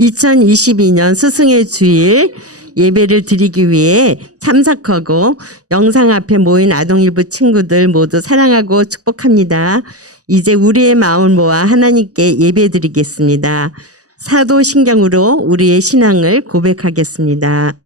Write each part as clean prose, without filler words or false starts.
2022년 스승의 주일 예배를 드리기 위해 참석하고 영상 앞에 모인 아동일부 친구들 모두 사랑하고 축복합니다. 이제 우리의 마음을 모아 하나님께 예배 드리겠습니다. 사도신경으로 우리의 신앙을 고백하겠습니다.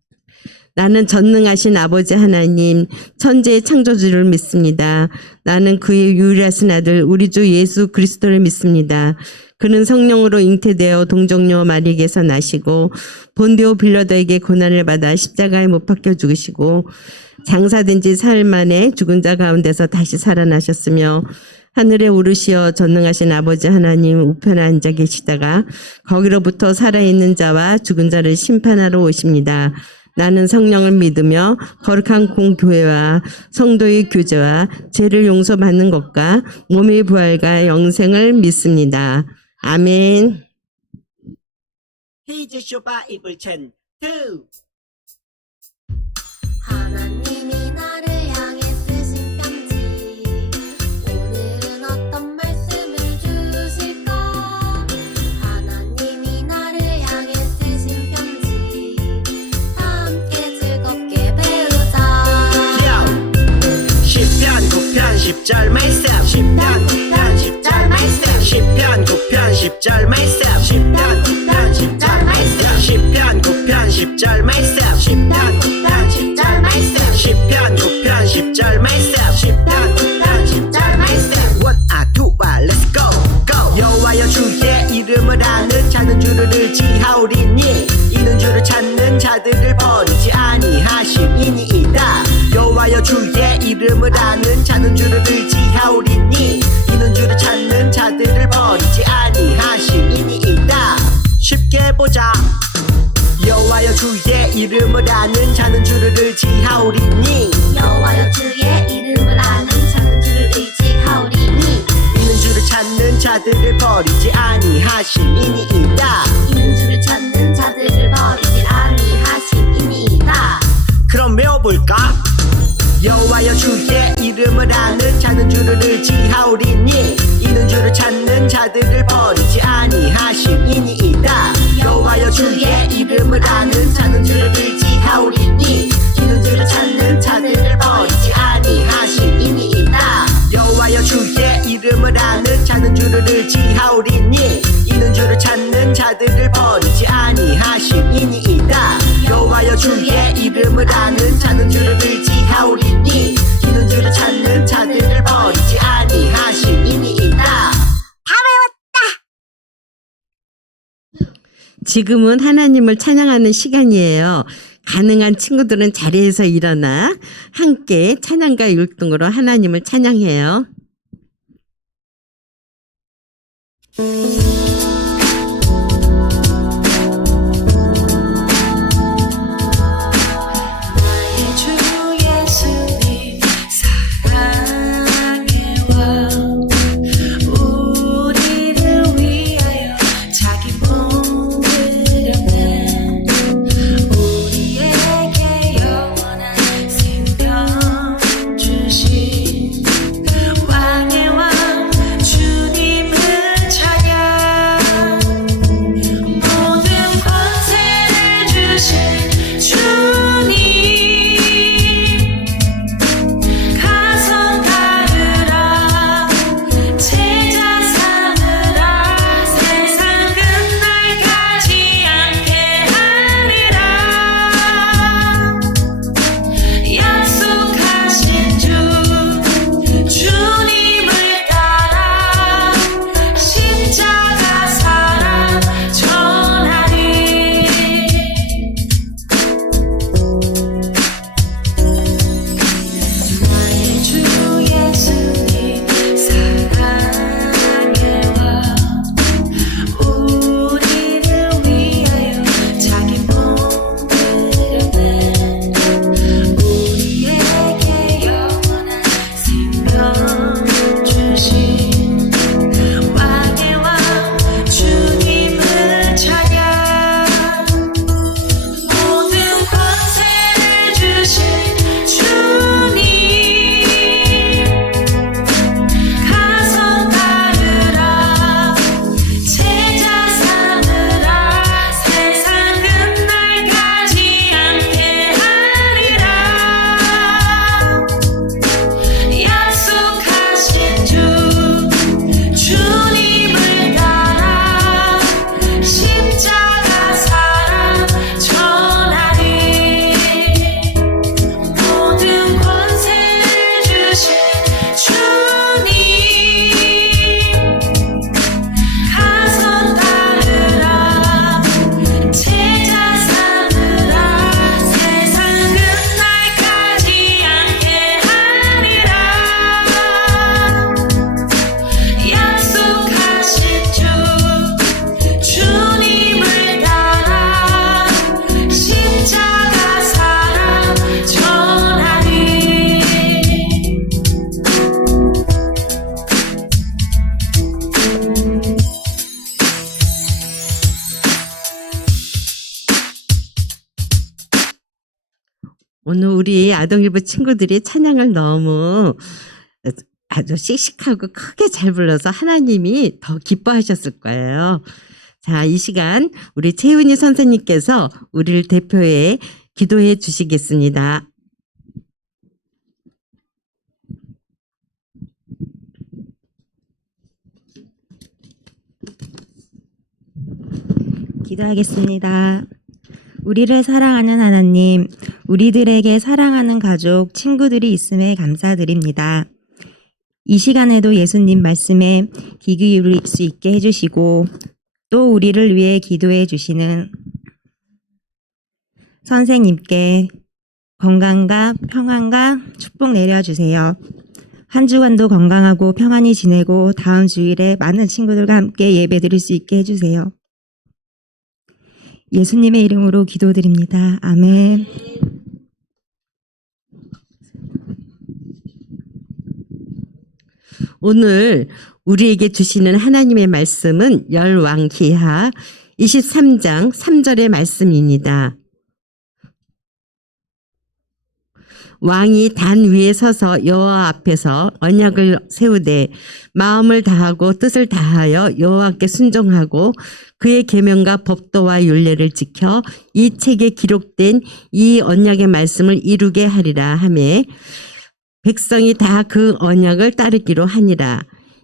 나는 전능하신 아버지 하나님, 천지의 창조주를 믿습니다. 나는 그의 유일하신 아들 우리 주 예수 그리스도를 믿습니다. 그는 성령으로 잉태되어 동정녀 마리에게서 나시고 본디오 빌라도에게 고난을 받아 십자가에 못 박혀 죽으시고 장사된 지 사흘 만에 죽은 자 가운데서 다시 살아나셨으며 하늘에 오르시어 전능하신 아버지 하나님 우편에 앉아 계시다가 거기로부터 살아있는 자와 죽은 자를 심판하러 오십니다. 나는 성령을 믿으며 거룩한 공교회와 성도의 교제와 죄를 용서받는 것과 몸의 부활과 영생을 믿습니다. 아멘. 페이지 쇼바 이불첸 2. 하나님이 나를 향해 쓰신 편지 오늘은 어떤 말씀을 주실까 하나님이 나를 향해 쓰신 편지 함께 즐겁게 배우자 시편 9편 10절 말씀 시편 9편 10절 말씀 시편 9편 10절 말씀 시편 9편 10절 말씀 시편 9편 10절 말씀 시편 9편 10절 말씀 시편 9편 10절 말씀 시편 9편 10절 말씀 One, two, let's go, go 여호와여 주의 이름을 아는 자는 주를 의지하오리니 이는 주를 찾는 자들을 버리지 아니하심이니이다 여호와여 주의 이름을 아는 자는 주를 의지하오리니 이는 주를 찾는 자들을 버리지 아니하심이니이다 쉽게 보자 여호와여 주의 이름을 아는 자는 주를 의지하오리니 여호와여 주의 이름을 아는 자는 주를 의지하오리니 이는 주를 찾는 자들을 버리지 아니하심이니이다 이는 주를 찾는 자들을 버리지 아니하심이니이다 그럼 외워볼까? 여호와여 주의 이름을 아는 자는 주를 의지하오리니 이는 주를 찾는 자들을 버리지 아니하심이니이다 여호와여 주의 이름을 아는 자는 주를 의지하오리니 이는 주를 찾는 자들을 버리지 아니하심이니이다 여호와여 주의 이름을 아는 자는 주를 의지하오리니 이는 주를 찾는 자들을 버리지 아니하심이니이다 여호와여 주의 이름을 아는 자는 주를 의지하오리니 이는 주를 찾는 자들을 버리지 아니하심이니이다 지금은 하나님을 찬양하는 시간이에요. 가능한 친구들은 자리에서 일어나 함께 찬양과 율동으로 하나님을 찬양해요. 나의 주 예수님 사랑해와 우리를 위하여 자기 몸 드렸네 우리에게 영원한 생명 주신 왕의 왕 주님을 찬양 오늘 우리 아동일부 친구들이 찬양을 너무 아주 씩씩하고 크게 잘 불러서 하나님이 더 기뻐하셨을 거예요. 자, 이 시간 우리 채은이 선생님께서 우리를 대표해 기도해 주시겠습니다. 기도하겠습니다. 우리를 사랑하는 하나님, 우리들에게 사랑하는 가족, 친구들이 있음에 감사드립니다. 이 시간에도 예수님 말씀에 귀 기울일 수 있게 해주시고 또 우리를 위해 기도해 주시는 선생님께 건강과 평안과 축복 내려주세요. 한 주간도 건강하고 평안히 지내고 다음 주일에 많은 친구들과 함께 예배 드릴 수 있게 해주세요. 예수님의 이름으로 기도드립니다. 아멘. 오늘 우리에게 주시는 하나님의 말씀은 열왕기하 23장 3절의 말씀입니다. 왕이 단 위에 서서 여호와 앞에서 언약을 세우되 마음을 다하고 뜻을 다하여 여호와께 순종하고 그의 계명과 법도와 율례를 지켜 이 책에 기록된 이 언약의 말씀을 이루게 하리라 하매 백성이 다 그 언약을 따르기로 하니라.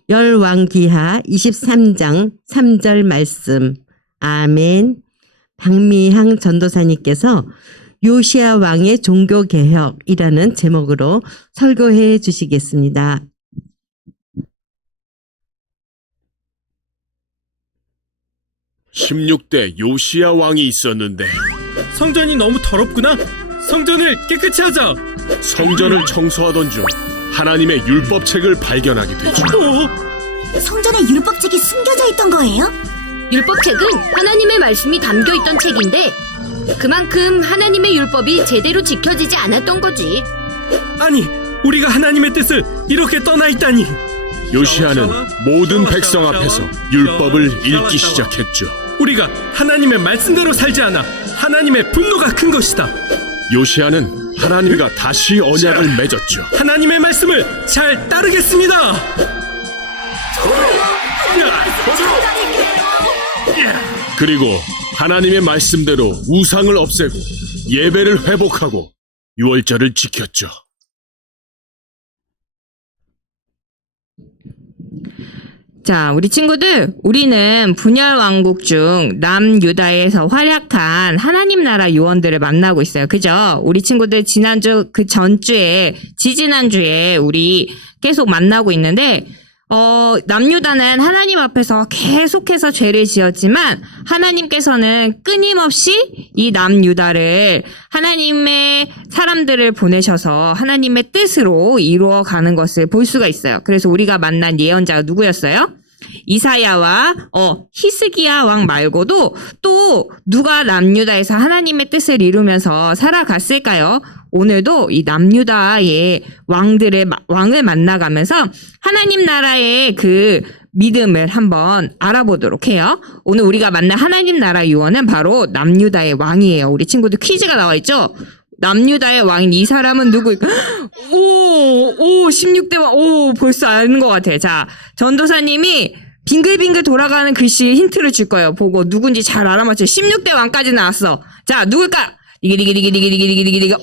열왕기하 23장 3절 말씀. 아멘. 박미향 전도사님께서 요시야 왕의 종교개혁이라는 제목으로 설교해 주시겠습니다. (16대) 요시야 왕이 있었는데 성전이 너무 더럽구나. 성전을 깨끗이 하자. 성전을 청소하던 중 하나님의 율법책을 발견하게 되죠. 성전에 율법책이 숨겨져 있던 거예요? 율법책은 하나님의 말씀이 담겨 있던 책인데 그만큼 하나님의 율법이 제대로 지켜지지 않았던 거지. 아니, 우리가 하나님의 뜻을 이렇게 떠나 있다니. 요시야는 모든 백성 앞에서 율법을 읽기 시작했죠. 우리가 하나님의 말씀대로 살지 않아 하나님의 분노가 큰 것이다. 요시야는 하나님과 다시 언약을 맺었죠. 하나님의 말씀을 잘 따르겠습니다. 그리고 하나님의 말씀대로 우상을 없애고 예배를 회복하고 유월절을 지켰죠. 자, 우리 친구들, 우리는 분열 왕국 중 남유다에서 활약한 하나님 나라 요원들을 만나고 있어요. 그죠? 우리 친구들 지난주, 그 전주에, 지지난주에 우리 계속 만나고 있는데, 남유다는 하나님 앞에서 계속해서 죄를 지었지만 하나님께서는 끊임없이 이 남유다를 하나님의 사람들을 보내셔서 하나님의 뜻으로 이루어가는 것을 볼 수가 있어요. 그래서 우리가 만난 예언자가 누구였어요? 이사야와 히스기야 왕 말고도 또 누가 남유다에서 하나님의 뜻을 이루면서 살아갔을까요? 오늘도 이 남유다의 왕을 만나가면서 하나님 나라의 그 믿음을 한번 알아보도록 해요. 오늘 우리가 만난 하나님 나라 요원은 바로 남유다의 왕이에요. 우리 친구들 퀴즈가 나와 있죠? 남유다의 왕인 이 사람은 누구일까? 16대 왕, 벌써 아는 것 같아. 자, 전도사님이 빙글빙글 돌아가는 글씨에 힌트를 줄 거예요. 보고 누군지 잘 알아맞혀. 16대 왕까지 나왔어. 자, 누굴까? 디기디기디기디기디기디기디기.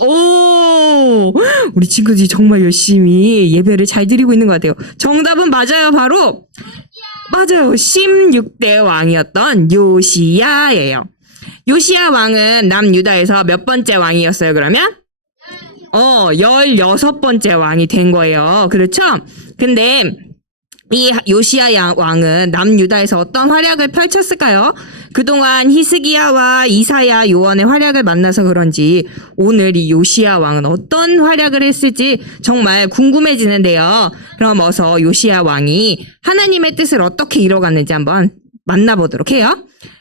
우리 친구들이 정말 열심히 예배를 잘 드리고 있는 것 같아요. 정답은 맞아요. 맞아요. 16대 왕이었던 요시야예요. 요시야 왕은 남유다에서 몇 번째 왕이었어요, 그러면? 16번째 왕이 된 거예요. 그렇죠? 근데 이 요시야 왕은 남유다에서 어떤 활약을 펼쳤을까요? 그동안 히스기야와 이사야 요원의 활약을 만나서 그런지 오늘 이 요시야 왕은 어떤 활약을 했을지 정말 궁금해지는데요. 그럼 어서 요시야 왕이 하나님의 뜻을 어떻게 이뤄갔는지 한번 만나보도록 해요.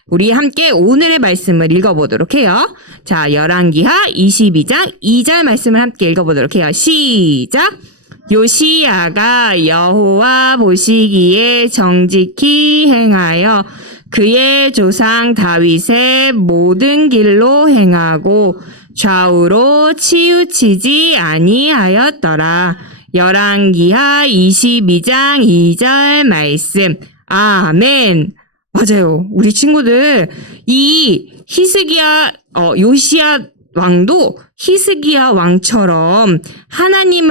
우리 함께 오늘의 말씀을 읽어보도록 해요. 자, 열왕기하 22장 2절 말씀을 함께 읽어보도록 해요. 시작! 요시야가 여호와 보시기에 정직히 행하여 그의 조상 다윗의 모든 길로 행하고 좌우로 치우치지 아니하였더라. 열왕기하 22장 2절 말씀. 아멘. 맞아요. 우리 친구들 이 요시야 왕도 히스기야 왕처럼 하나님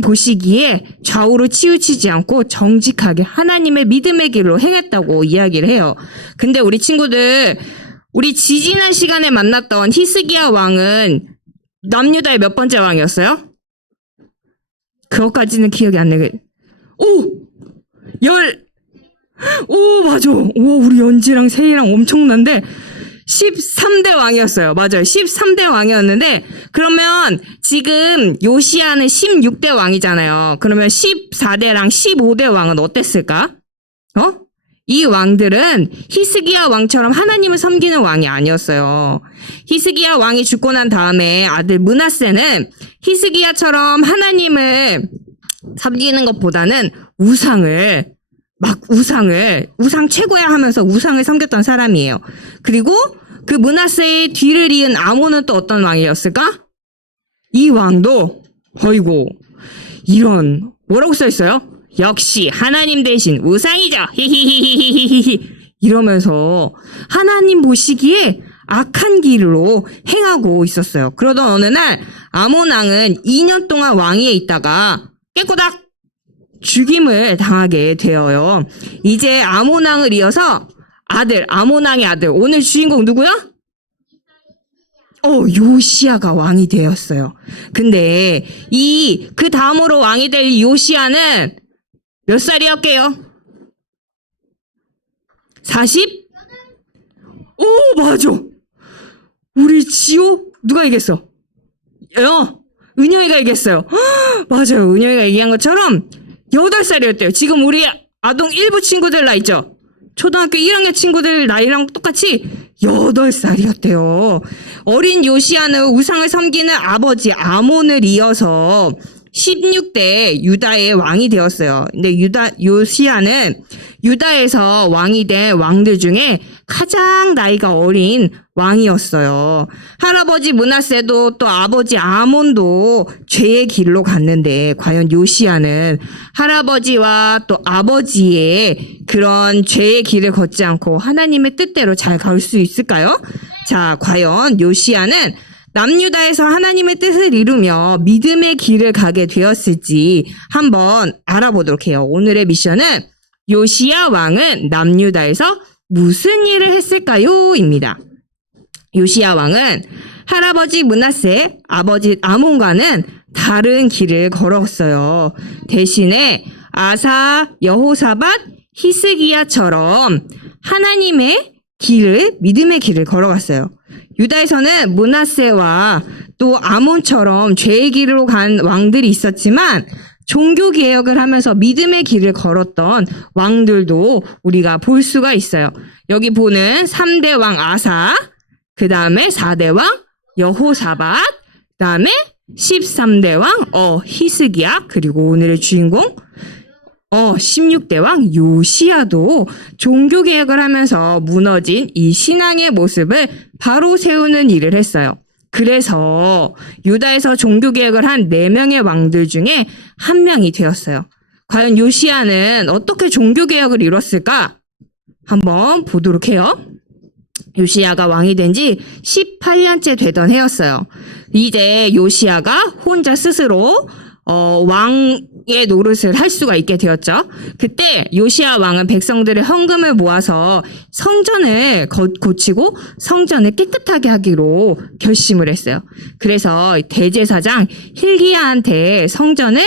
보시기에 좌우로 치우치지 않고 정직하게 하나님의 믿음의 길로 행했다고 이야기를 해요. 근데 우리 친구들, 우리 지지난 시간에 만났던 히스기야 왕은 남유다의 몇 번째 왕이었어요? 그것까지는 기억이 안 나게. 맞아. 우리 연지랑 세이랑 엄청난데 13대 왕이었어요. 맞아요. 13대 왕이었는데, 그러면 지금 요시야는 16대 왕이잖아요. 그러면 14대랑 15대 왕은 어땠을까? 이 왕들은 히스기야 왕처럼 하나님을 섬기는 왕이 아니었어요. 히스기야 왕이 죽고 난 다음에 아들 므낫세는 히스기야처럼 하나님을 섬기는 것보다는 우상 최고야 하면서 우상을 섬겼던 사람이에요. 그리고 그 므낫세의 뒤를 이은 아몬은 또 어떤 왕이었을까? 이 왕도 이런 뭐라고 써 있어요? 역시 하나님 대신 우상이죠. 히히히히히히히 이러면서 하나님 보시기에 악한 길로 행하고 있었어요. 그러던 어느 날 아몬 왕은 2년 동안 왕위에 있다가 깨꼬닥 죽임을 당하게 되어요. 이제 아몬 왕을 이어서 아몬 왕의 아들, 오늘 주인공 누구야? 요시야가 왕이 되었어요. 근데 그 다음으로 왕이 될 요시야는 몇 살이었게요? 40? 맞아. 우리 지호 누가 이겼어? 은영이가 이겼어요. 맞아요. 은영이가 얘기한 것처럼 8살이었대요. 지금 우리 아동 일부 친구들 나이 있죠? 초등학교 1학년 친구들 나이랑 똑같이 8살이었대요. 어린 요시야는 우상을 섬기는 아버지 아몬을 이어서 16대 유다의 왕이 되었어요. 근데 요시야는 유다에서 왕이 된 왕들 중에 가장 나이가 어린 왕이었어요. 할아버지 므낫세도 또 아버지 아몬도 죄의 길로 갔는데 과연 요시야는 할아버지와 또 아버지의 그런 죄의 길을 걷지 않고 하나님의 뜻대로 잘 갈 수 있을까요? 자, 과연 요시야는 남유다에서 하나님의 뜻을 이루며 믿음의 길을 가게 되었을지 한번 알아보도록 해요. 오늘의 미션은 요시야 왕은 남유다에서 무슨 일을 했을까요? 입니다. 요시야 왕은 할아버지 므낫세, 아버지 아몬과는 다른 길을 걸었어요. 대신에 아사, 여호사밧, 히스기야처럼 하나님의 길을, 믿음의 길을 걸어갔어요. 유다에서는 므낫세와 또 아몬처럼 죄의 길로 간 왕들이 있었지만 종교 개혁을 하면서 믿음의 길을 걸었던 왕들도 우리가 볼 수가 있어요. 여기 보는 3대 왕 아사, 그 다음에 4대 왕 여호사밧, 그 다음에 13대 왕 히스기야, 그리고 오늘의 주인공 16대 왕 요시야도 종교 개혁을 하면서 무너진 이 신앙의 모습을 바로 세우는 일을 했어요. 그래서 유다에서 종교 개혁을 한 4명의 왕들 중에 한 명이 되었어요. 과연 요시야는 어떻게 종교 개혁을 이뤘을까? 한번 보도록 해요. 요시야가 왕이 된 지 18년째 되던 해였어요. 이제 요시야가 혼자 스스로 왕의 노릇을 할 수가 있게 되었죠. 그때 요시야 왕은 백성들의 헌금을 모아서 성전을 고치고 성전을 깨끗하게 하기로 결심을 했어요. 그래서 대제사장 hil기야한테 성전을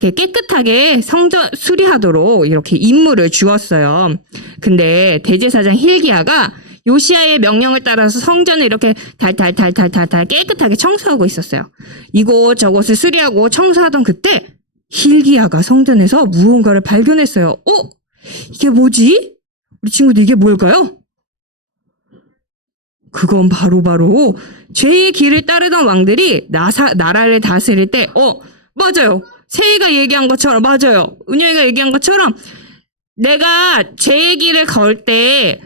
깨끗하게 성전 수리하도록 이렇게 임무를 주었어요. 근데 대제사장 hil기야가 요시야의 명령을 따라서 성전을 이렇게 달달달달달달 깨끗하게 청소하고 있었어요. 이곳저곳을 수리하고 청소하던 그때 hil기야가 성전에서 무언가를 발견했어요. 이게 뭐지? 우리 친구들 이게 뭘까요? 그건 바로 죄의 길을 따르던 왕들이 나라를 다스릴 때 맞아요. 세희가 얘기한 것처럼, 맞아요. 은영이가 얘기한 것처럼 내가 죄의 길을 걸 때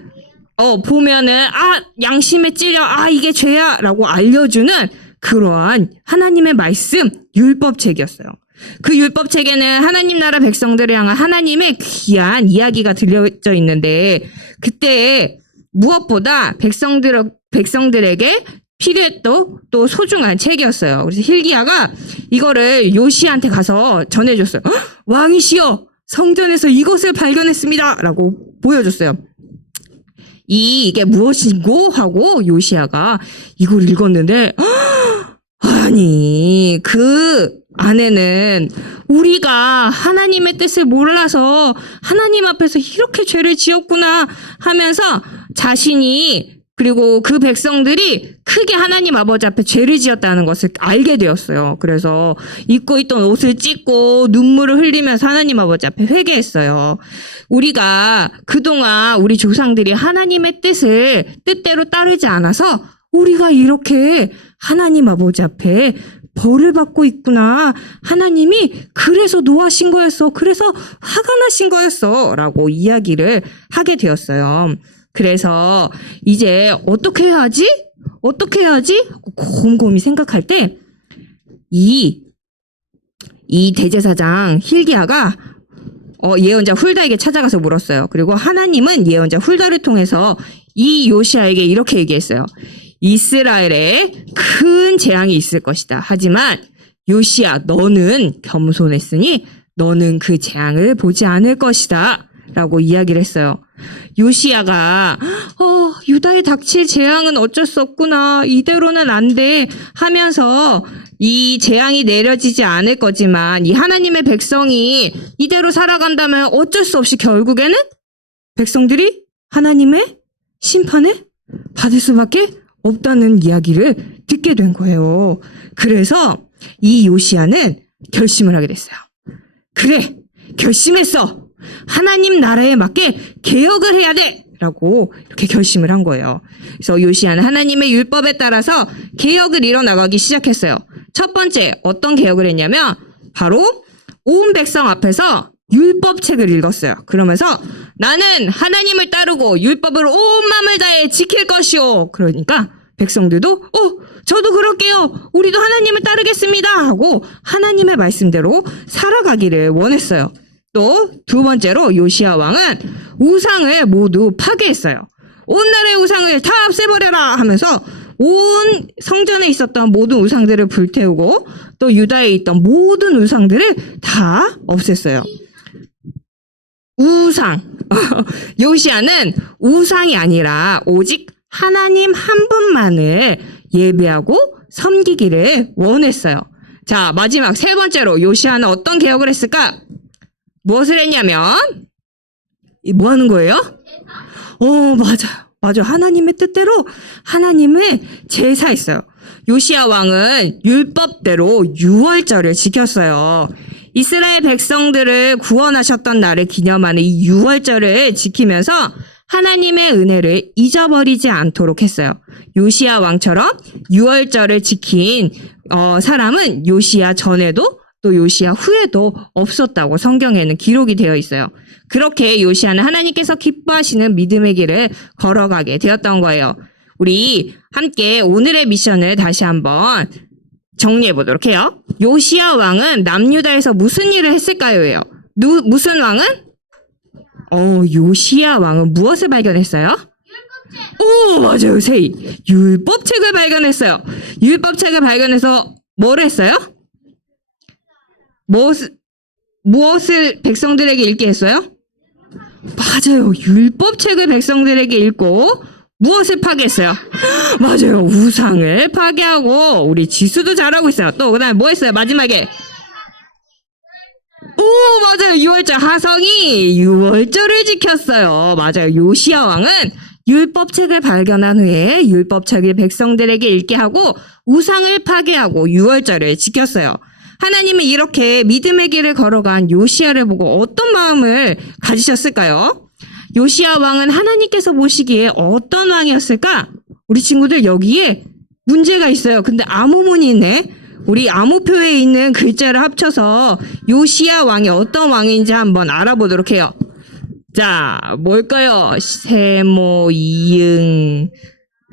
보면은 양심에 찔려 이게 죄야라고 알려주는 그러한 하나님의 말씀 율법책이었어요. 그 율법책에는 하나님 나라 백성들을 향한 하나님의 귀한 이야기가 들려져 있는데 그때 무엇보다 백성들에게 필요했던 또 소중한 책이었어요. 그래서 hilkiah가 이거를 요시아한테 가서 전해줬어요. 왕이시여, 성전에서 이것을 발견했습니다 라고 보여줬어요. 이게 무엇인고 하고 요시아가 이걸 읽었는데 아니 그 안에는 우리가 하나님의 뜻을 몰라서 하나님 앞에서 이렇게 죄를 지었구나 하면서 자신이 그리고 그 백성들이 크게 하나님 아버지 앞에 죄를 지었다는 것을 알게 되었어요. 그래서 입고 있던 옷을 찢고 눈물을 흘리면서 하나님 아버지 앞에 회개했어요. 우리가 그동안 우리 조상들이 하나님의 뜻대로 따르지 않아서 우리가 이렇게 하나님 아버지 앞에 벌을 받고 있구나. 하나님이 그래서 노하신 거였어. 그래서 화가 나신 거였어. 라고 이야기를 하게 되었어요. 그래서 이제 어떻게 해야지? 곰곰이 생각할 때 이 대제사장 hilkiah가 예언자 훌다에게 찾아가서 물었어요. 그리고 하나님은 예언자 훌다를 통해서 이 요시아에게 이렇게 얘기했어요. 이스라엘에 큰 재앙이 있을 것이다. 하지만 요시아 너는 겸손했으니 너는 그 재앙을 보지 않을 것이다. 라고 이야기를 했어요. 요시아가 유다에 닥칠 재앙은 어쩔 수 없구나. 이대로는 안 돼. 하면서 이 재앙이 내려지지 않을 거지만 이 하나님의 백성이 이대로 살아간다면 어쩔 수 없이 결국에는 백성들이 하나님의 심판을 받을 수밖에 없다는 이야기를 듣게 된 거예요. 그래서 이 요시아는 결심을 하게 됐어요. 그래, 결심했어. 하나님 나라에 맞게 개혁을 해야 돼! 라고 이렇게 결심을 한 거예요. 그래서 요시아는 하나님의 율법에 따라서 개혁을 이뤄나가기 시작했어요. 첫 번째, 어떤 개혁을 했냐면 바로 온 백성 앞에서 율법책을 읽었어요. 그러면서 나는 하나님을 따르고 율법을 온 마음을 다해 지킬 것이오. 그러니까 백성들도 저도 그럴게요. 우리도 하나님을 따르겠습니다. 하고 하나님의 말씀대로 살아가기를 원했어요. 또 두 번째로 요시아 왕은 우상을 모두 파괴했어요. 온 나라의 우상을 다 없애버려라 하면서 온 성전에 있었던 모든 우상들을 불태우고 또 유다에 있던 모든 우상들을 다 없앴어요. 우상. 요시아는 우상이 아니라 오직 하나님 한 분만을 예배하고 섬기기를 원했어요. 자, 마지막 세 번째로 요시아는 어떤 개혁을 했을까? 무엇을 했냐면 뭐 하는 거예요? 맞아요. 하나님의 뜻대로 하나님을 제사했어요. 요시아 왕은 율법대로 유월절을 지켰어요. 이스라엘 백성들을 구원하셨던 날을 기념하는 이 유월절을 지키면서 하나님의 은혜를 잊어버리지 않도록 했어요. 요시아 왕처럼 유월절을 지킨 사람은 요시아 전에도 또 요시아 후에도 없었다고 성경에는 기록이 되어 있어요. 그렇게 요시아는 하나님께서 기뻐하시는 믿음의 길을 걸어가게 되었던 거예요. 우리 함께 오늘의 미션을 다시 한번 정리해 보도록 해요. 요시아 왕은 남유다에서 무슨 일을 했을까요? 무슨 왕은? 요시아 왕은 무엇을 발견했어요? 맞아요. 율법책을 발견했어요. 율법책을 발견해서 뭘 했어요? 무엇을 백성들에게 읽게 했어요? 맞아요. 율법책을 백성들에게 읽고 무엇을 파괴했어요? 맞아요. 우상을 파괴하고 우리 지수도 잘하고 있어요. 또 그다음에 뭐 했어요? 마지막에 맞아요. 유월절 하성이 유월절을 지켰어요. 맞아요. 요시아 왕은 율법책을 발견한 후에 율법책을 백성들에게 읽게 하고 우상을 파괴하고 유월절을 지켰어요. 하나님은 이렇게 믿음의 길을 걸어간 요시아를 보고 어떤 마음을 가지셨을까요? 요시아 왕은 하나님께서 보시기에 어떤 왕이었을까? 우리 친구들 여기에 문제가 있어요. 근데 암호문이 있네. 우리 암호표에 있는 글자를 합쳐서 요시아 왕이 어떤 왕인지 한번 알아보도록 해요. 자, 뭘까요? 세모, 이응,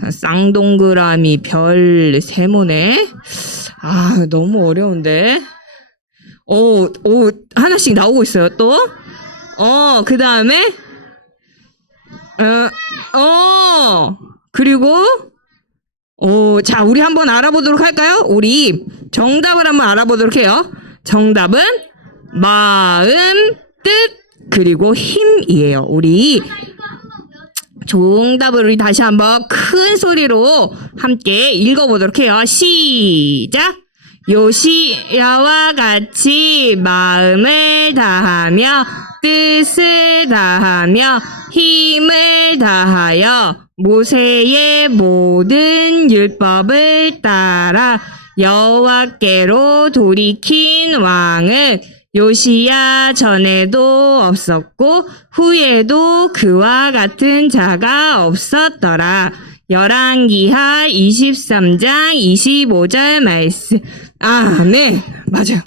쌍동그라미, 별, 세모네. 아, 너무 어려운데. 하나씩 나오고 있어요, 또. 그 다음에, 그리고, 자, 우리 한번 알아보도록 할까요? 우리 정답을 한번 알아보도록 해요. 정답은 마음, 뜻, 그리고 힘이에요. 우리 정답을 우리 다시 한번 큰 소리로 함께 읽어보도록 해요. 시작! 요시야와 같이 마음을 다하며 뜻을 다하며 힘을 다하여 모세의 모든 율법을 따라 여호와께로 돌이킨 왕은 요시야 전에도 없었고 후에도 그와 같은 자가 없었더라. 열왕기하 23장 25절 말씀. 네, 맞아요.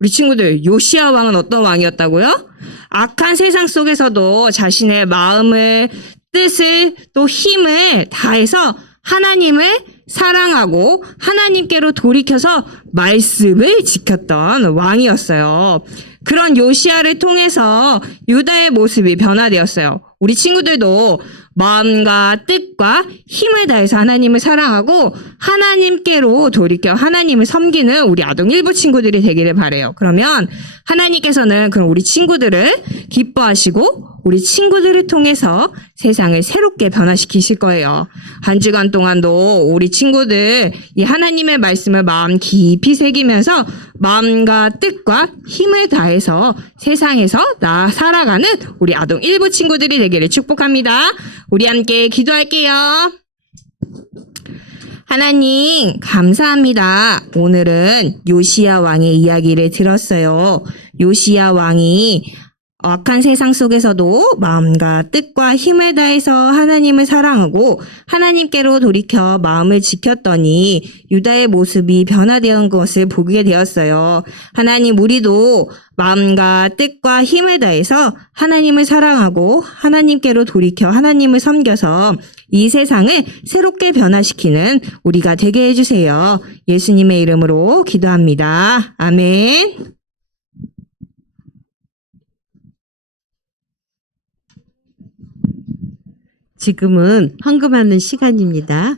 우리 친구들, 요시야 왕은 어떤 왕이었다고요? 악한 세상 속에서도 자신의 마음을, 뜻을, 또 힘을 다해서 하나님을 사랑하고 하나님께로 돌이켜서 말씀을 지켰던 왕이었어요. 그런 요시야를 통해서 유다의 모습이 변화되었어요. 우리 친구들도 마음과 뜻과 힘을 다해서 하나님을 사랑하고 하나님께로 돌이켜 하나님을 섬기는 우리 아동 일부 친구들이 되기를 바라요. 그러면 하나님께서는 그럼 우리 친구들을 기뻐하시고 우리 친구들을 통해서 세상을 새롭게 변화시키실 거예요. 한 주간 동안도 우리 친구들 이 하나님의 말씀을 마음 깊이 새기면서 마음과 뜻과 힘을 다해서 세상에서 살아가는 우리 아동 일부 친구들이 되기를 축복합니다. 우리 함께 기도할게요. 하나님 감사합니다. 오늘은 요시야 왕의 이야기를 들었어요. 요시야 왕이 악한 세상 속에서도 마음과 뜻과 힘을 다해서 하나님을 사랑하고 하나님께로 돌이켜 마음을 지켰더니 유다의 모습이 변화되는 것을 보게 되었어요. 하나님, 우리도 마음과 뜻과 힘을 다해서 하나님을 사랑하고 하나님께로 돌이켜 하나님을 섬겨서 이 세상을 새롭게 변화시키는 우리가 되게 해주세요. 예수님의 이름으로 기도합니다. 아멘. 지금은 헌금하는 시간입니다.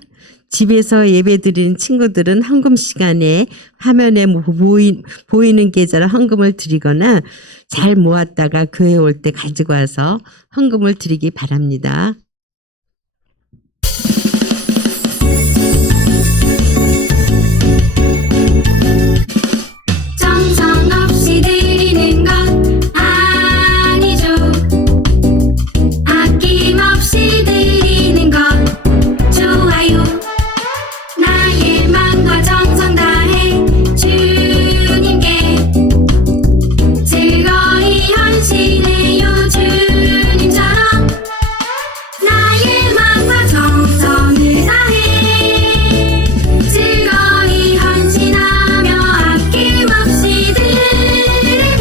집에서 예배드리는 친구들은 헌금 시간에 화면에 보이는 계좌로 헌금을 드리거나 잘 모았다가 교회 올 때 가지고 와서 헌금을 드리기 바랍니다. 정성 없이 드리는 것 아니죠. 아낌없이 드리는 것 좋아요. 나의 마음과 정성 다해 주님께 즐거이 헌신해요. 주님처럼 나의 마음과 정성을 다해 즐거이 헌신하며 아낌없이 드리네.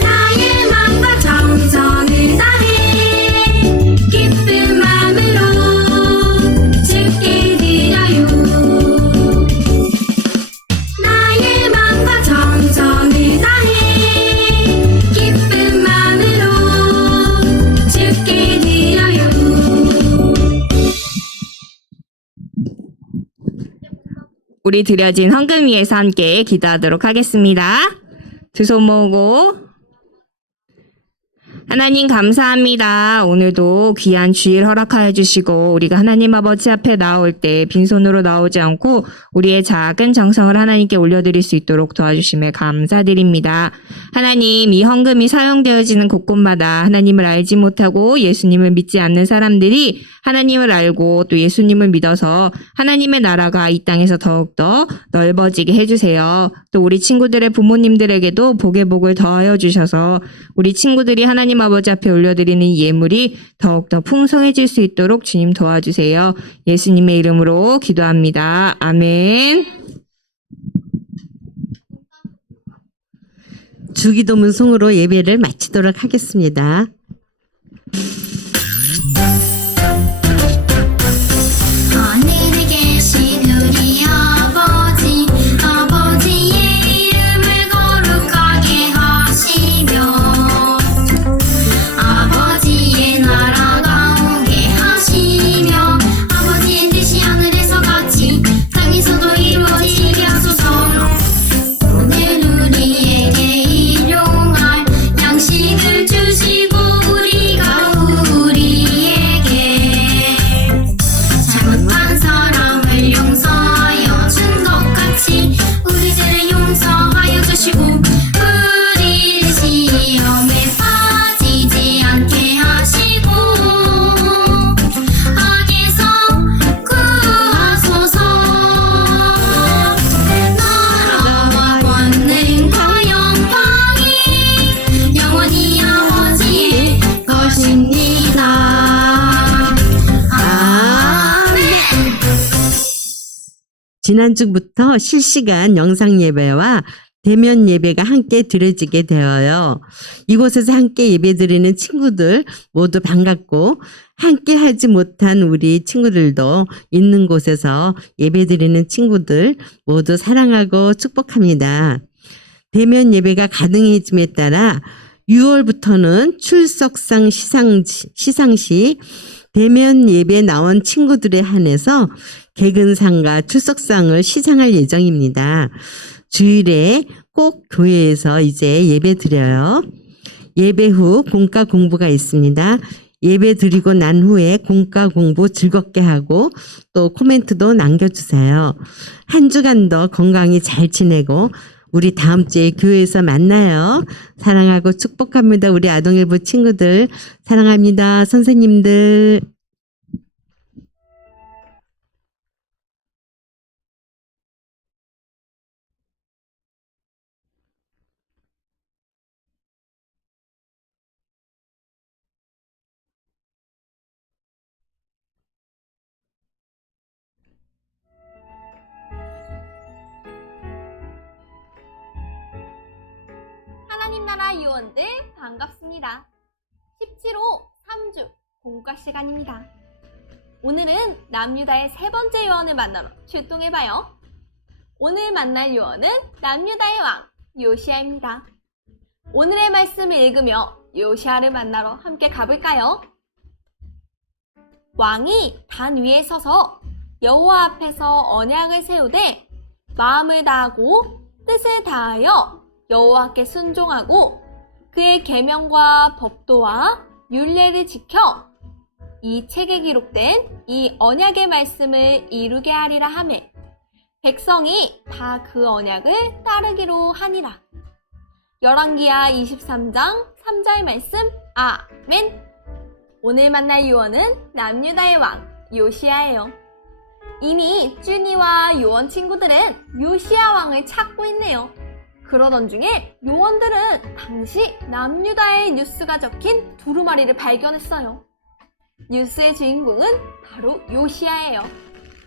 나의 마음과 정성을 다해 기쁜 마음으로 주께 드려요. 나의 마음과 정성을 다해 기쁜 마음으로 주께 드려요. 우리 드려진 헌금 위해서 함께 기도하도록 하겠습니다. 두 손 모으고 하나님 감사합니다. 오늘도 귀한 주일 허락하여 주시고 우리가 하나님 아버지 앞에 나올 때 빈손으로 나오지 않고 우리의 작은 정성을 하나님께 올려드릴 수 있도록 도와주심에 감사드립니다. 하나님, 이 헌금이 사용되어지는 곳곳마다 하나님을 알지 못하고 예수님을 믿지 않는 사람들이 하나님을 알고 또 예수님을 믿어서 하나님의 나라가 이 땅에서 더욱더 넓어지게 해주세요. 또 우리 친구들의 부모님들에게도 복의 복을 더하여 주셔서 우리 친구들이 하나님 아버지 앞에 올려드리는 예물이 더욱더 풍성해질 수 있도록 주님 도와주세요. 예수님의 이름으로 기도합니다. 아멘. 주기도문송으로 예배를 마치도록 하겠습니다. 하늘에 계신 우리 아버지 아버지의 이름을 거룩하게 하시며 아버지의 나라가 오게 하시며 아버지의 뜻이 하늘에서 같이 땅에서도 이루어지게 하소서. 오늘 우리에게 일용할 양식을 주시고 우리가 우리에게 잘못한 사람을 용서하여 준 것 같이 우리 죄를 용서하여 주시고 우리를 시험에 빠지지 않게 하시고 악에서 구하소서. 나라와 권능과 영광이 영원히 아버지의 것입니다. 아멘. 지난주부터 실시간 영상 예배와 대면 예배가 함께 드려지게 되어요. 이곳에서 함께 예배드리는 친구들 모두 반갑고 함께 하지 못한 우리 친구들도 있는 곳에서 예배드리는 친구들 모두 사랑하고 축복합니다. 대면 예배가 가능해짐에 따라 6월부터는 출석상 시상시 대면 예배 나온 친구들에 한해서 개근상과 출석상을 시상할 예정입니다. 주일에 꼭 교회에서 이제 예배 드려요. 예배 후 공과 공부가 있습니다. 예배 드리고 난 후에 공과 공부 즐겁게 하고 또 코멘트도 남겨주세요. 한 주간도 건강히 잘 지내고 우리 다음 주에 교회에서 만나요. 사랑하고 축복합니다. 우리 아동일부 친구들 사랑합니다. 선생님들. 하나님 나라 유언들 반갑습니다. 17호 3주 공과 시간입니다. 오늘은 남유다의 세 번째 요원을 만나러 출동해봐요. 오늘 만날 요원은 남유다의 왕 요시야입니다. 오늘의 말씀을 읽으며 요시야를 만나러 함께 가볼까요? 왕이 단 위에 서서 여호와 앞에서 언약을 세우되 마음을 다하고 뜻을 다하여 여호와께 순종하고 그의 계명과 법도와 율례를 지켜 이 책에 기록된 이 언약의 말씀을 이루게 하리라 하매 백성이 다 그 언약을 따르기로 하니라. 열왕기하 23장 3절 말씀 아멘. 오늘 만날 요원은 남유다의 왕 요시야예요. 이미 쭈니와 요원 친구들은 요시야 왕을 찾고 있네요. 그러던 중에 요원들은 당시 남유다의 뉴스가 적힌 두루마리를 발견했어요. 뉴스의 주인공은 바로 요시야예요.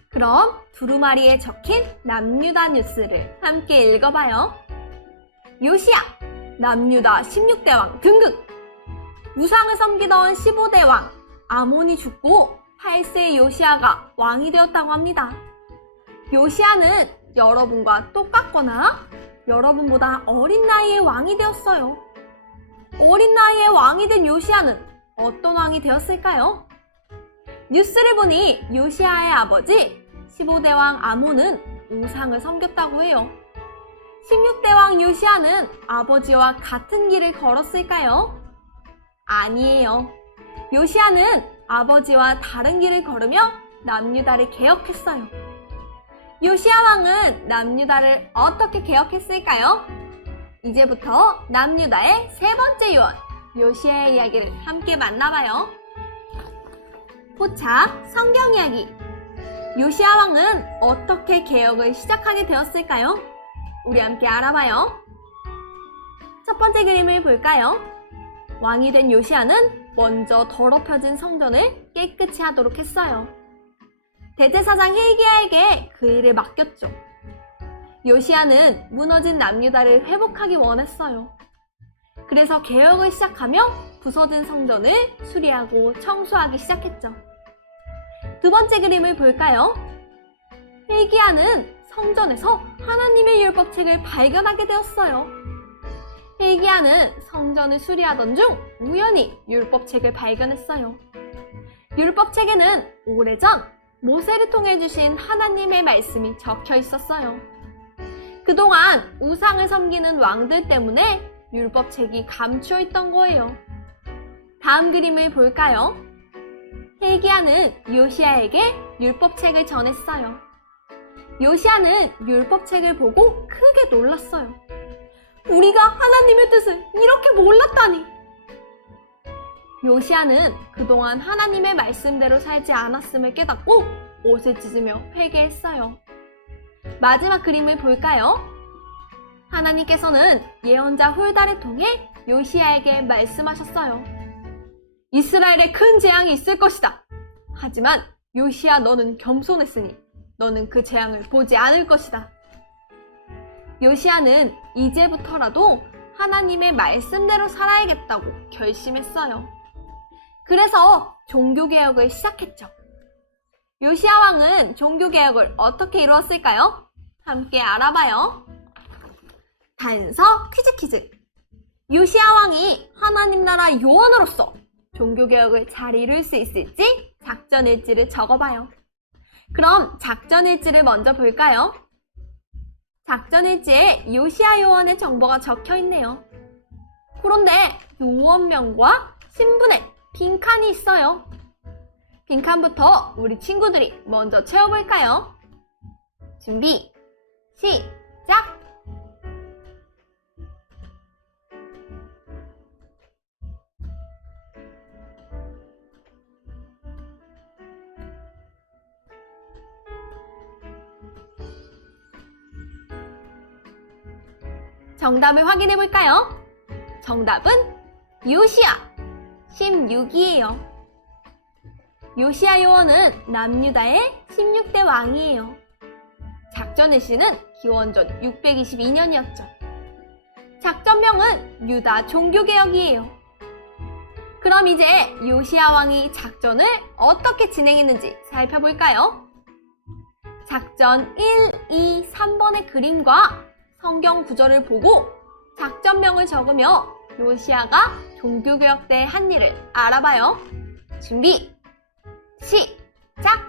그럼 두루마리에 적힌 남유다 뉴스를 함께 읽어봐요. 요시야, 남유다 16대 왕 등극. 우상을 섬기던 15대 왕 아몬이 죽고 8세의 요시야가 왕이 되었다고 합니다. 요시야는 여러분과 똑같거나 여러분보다 어린 나이에 왕이 되었어요. 어린 나이에 왕이 된 요시야는 어떤 왕이 되었을까요? 뉴스를 보니 요시야의 아버지 15대 왕 아몬은 우상을 섬겼다고 해요. 16대 왕 요시야는 아버지와 같은 길을 걸었을까요? 아니에요. 요시야는 아버지와 다른 길을 걸으며 남유다를 개혁했어요. 요시야 왕은 남유다를 어떻게 개혁했을까요? 이제부터 남유다의 세 번째 요원 요시야의 이야기를 함께 만나봐요. 포착 성경 이야기. 요시야 왕은 어떻게 개혁을 시작하게 되었을까요? 우리 함께 알아봐요. 첫 번째 그림을 볼까요? 왕이 된 요시야는 먼저 더럽혀진 성전을 깨끗이 하도록 했어요. 대제사장 hil기야에게 그 일을 맡겼죠. 요시야는 무너진 남유다를 회복하기 원했어요. 그래서 개혁을 시작하며 부서진 성전을 수리하고 청소하기 시작했죠. 두 번째 그림을 볼까요? hilkiah는 성전에서 하나님의 율법책을 발견하게 되었어요. hilkiah는 성전을 수리하던 중 우연히 율법책을 발견했어요. 율법책에는 오래전 모세를 통해 주신 하나님의 말씀이 적혀 있었어요. 그동안 우상을 섬기는 왕들 때문에 율법책이 감추어 있던 거예요. 다음 그림을 볼까요? hilkiah는 요시야에게 율법책을 전했어요. 요시야는 율법책을 보고 크게 놀랐어요. 우리가 하나님의 뜻을 이렇게 몰랐다니! 요시야는 그동안 하나님의 말씀대로 살지 않았음을 깨닫고 옷을 찢으며 회개했어요. 마지막 그림을 볼까요? 하나님께서는 예언자 홀다를 통해 요시야에게 말씀하셨어요. 이스라엘에 큰 재앙이 있을 것이다. 하지만 요시야 너는 겸손했으니 너는 그 재앙을 보지 않을 것이다. 요시야는 이제부터라도 하나님의 말씀대로 살아야겠다고 결심했어요. 그래서 종교개혁을 시작했죠. 요시야 왕은 종교개혁을 어떻게 이루었을까요? 함께 알아봐요. 단서 퀴즈. 요시야 왕이 하나님 나라 요원으로서 종교개혁을 잘 이룰 수 있을지 작전일지를 적어봐요. 그럼 작전일지를 먼저 볼까요? 작전일지에 요시야 요원의 정보가 적혀있네요. 그런데 요원명과 신분에 빈칸이 있어요. 빈칸부터 우리 친구들이 먼저 채워볼까요? 준비, 시작! 정답을 확인해볼까요? 정답은 요시야 16이에요. 요시야 요원은 남유다의 16대 왕이에요. 작전의 시는 기원전 622년이었죠. 작전명은 유다 종교개혁이에요. 그럼 이제 요시야 왕이 작전을 어떻게 진행했는지 살펴볼까요? 작전 1, 2, 3번의 그림과 성경 구절을 보고 작전명을 적으며 요시야가 종교개혁 때 한 일을 알아봐요. 준비, 시작!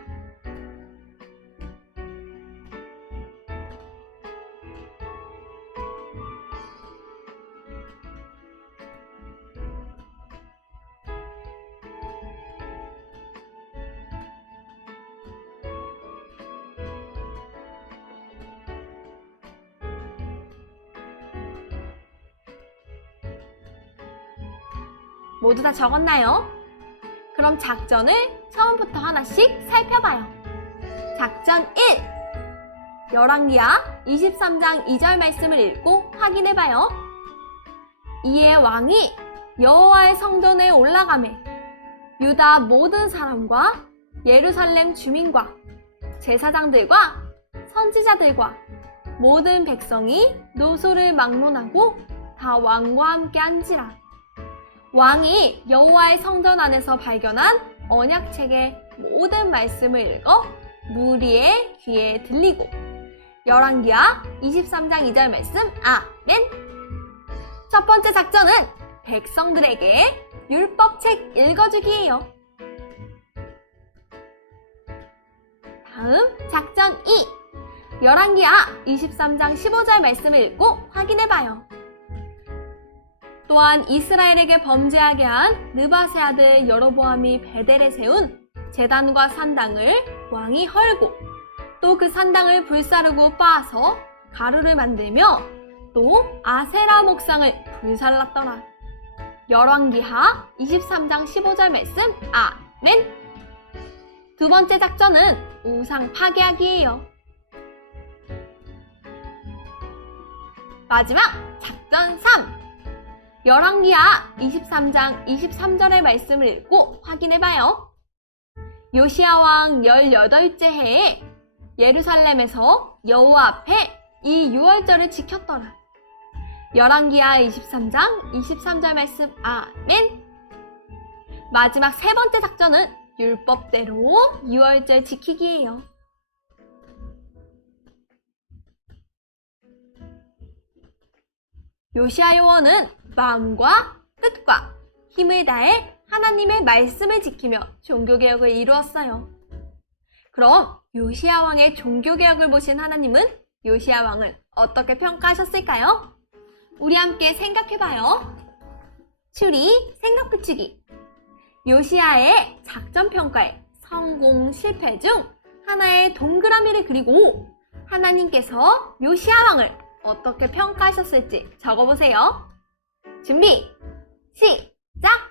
모두 다 적었나요? 그럼 작전을 처음부터 하나씩 살펴봐요. 작전 1! 열왕기하 23장 2절 말씀을 읽고 확인해봐요. 이에 왕이 여호와의 성전에 올라가매 유다 모든 사람과 예루살렘 주민과 제사장들과 선지자들과 모든 백성이 노소를 막론하고 다 왕과 함께 한지라. 왕이 여호와의 성전 안에서 발견한 언약책의 모든 말씀을 읽어 무리의 귀에 들리고 열왕기하 23장 2절 말씀 아멘. 첫 번째 작전은 백성들에게 율법책 읽어주기예요. 다음 작전 2 열왕기하 23장 15절 말씀을 읽고 확인해봐요. 또한 이스라엘에게 범죄하게 한 느밧의 아들 여로보암이 베델에 세운 제단과 산당을 왕이 헐고 또 그 산당을 불사르고 빻아서 가루를 만들며 또 아세라 목상을 불살랐더라. 열왕기하 23장 15절 말씀 아멘. 두 번째 작전은 우상 파괴하기예요. 마지막 작전 3 열왕기하 23장 23절의 말씀을 읽고 확인해봐요. 요시야 왕 18째 해에 예루살렘에서 여호와 앞에 이 유월절을 지켰더라. 열왕기하 23장 23절 말씀 아멘. 마지막 세 번째 작전은 율법대로 유월절 지키기예요. 요시야 요원은 마음과 뜻과 힘을 다해 하나님의 말씀을 지키며 종교개혁을 이루었어요. 그럼 요시야 왕의 종교개혁을 보신 하나님은 요시야 왕을 어떻게 평가하셨을까요? 우리 함께 생각해봐요. 추리, 생각 붙이기. 요시야의 작전평가에 성공, 실패 중 하나의 동그라미를 그리고 하나님께서 요시야 왕을 어떻게 평가하셨을지 적어보세요. 준비, 시작!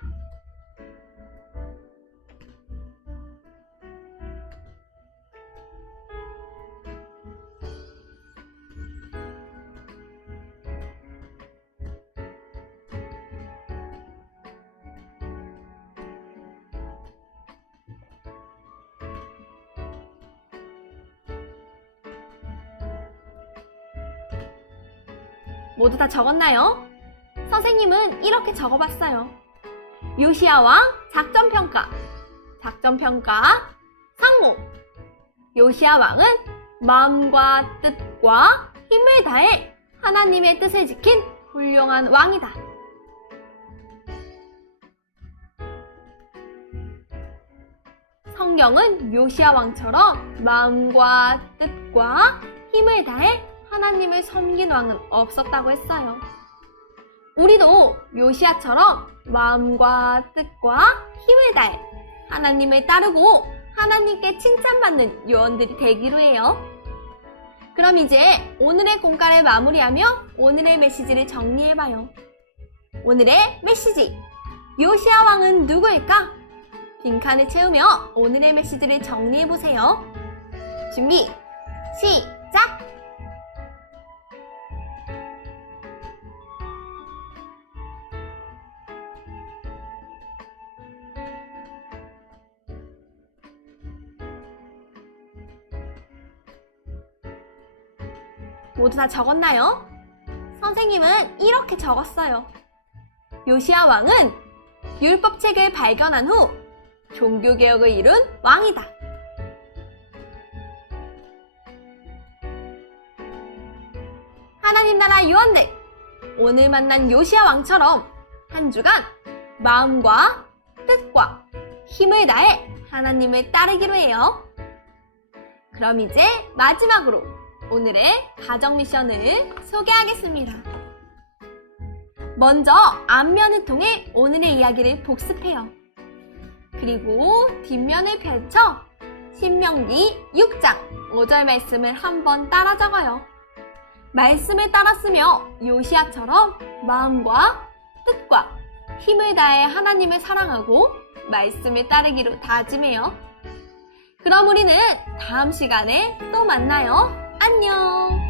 모두 다 적었나요? 선생님은 이렇게 적어봤어요. 요시야 왕 작전평가. 작전평가 성공. 요시야 왕은 마음과 뜻과 힘을 다해 하나님의 뜻을 지킨 훌륭한 왕이다. 성경은 요시야 왕처럼 마음과 뜻과 힘을 다해 하나님을 섬긴 왕은 없었다고 했어요. 우리도 요시야처럼 마음과 뜻과 힘을 다해 하나님을 따르고 하나님께 칭찬받는 요원들이 되기로 해요. 그럼 이제 오늘의 공과를 마무리하며 오늘의 메시지를 정리해봐요. 오늘의 메시지, 요시야 왕은 누구일까? 빈칸을 채우며 오늘의 메시지를 정리해보세요. 준비, 시작! 모두 다 적었나요? 선생님은 이렇게 적었어요. 요시야 왕은 율법책을 발견한 후 종교개혁을 이룬 왕이다. 하나님 나라 요원들, 오늘 만난 요시야 왕처럼 한 주간 마음과 뜻과 힘을 다해 하나님을 따르기로 해요. 그럼 이제 마지막으로 오늘의 가정 미션을 소개하겠습니다. 먼저 앞면을 통해 오늘의 이야기를 복습해요. 그리고 뒷면을 펼쳐 신명기 6장 5절 말씀을 한번 따라 적어요. 말씀을 따라 쓰며 요시야처럼 마음과 뜻과 힘을 다해 하나님을 사랑하고 말씀을 따르기로 다짐해요. 그럼 우리는 다음 시간에 또 만나요. 안녕!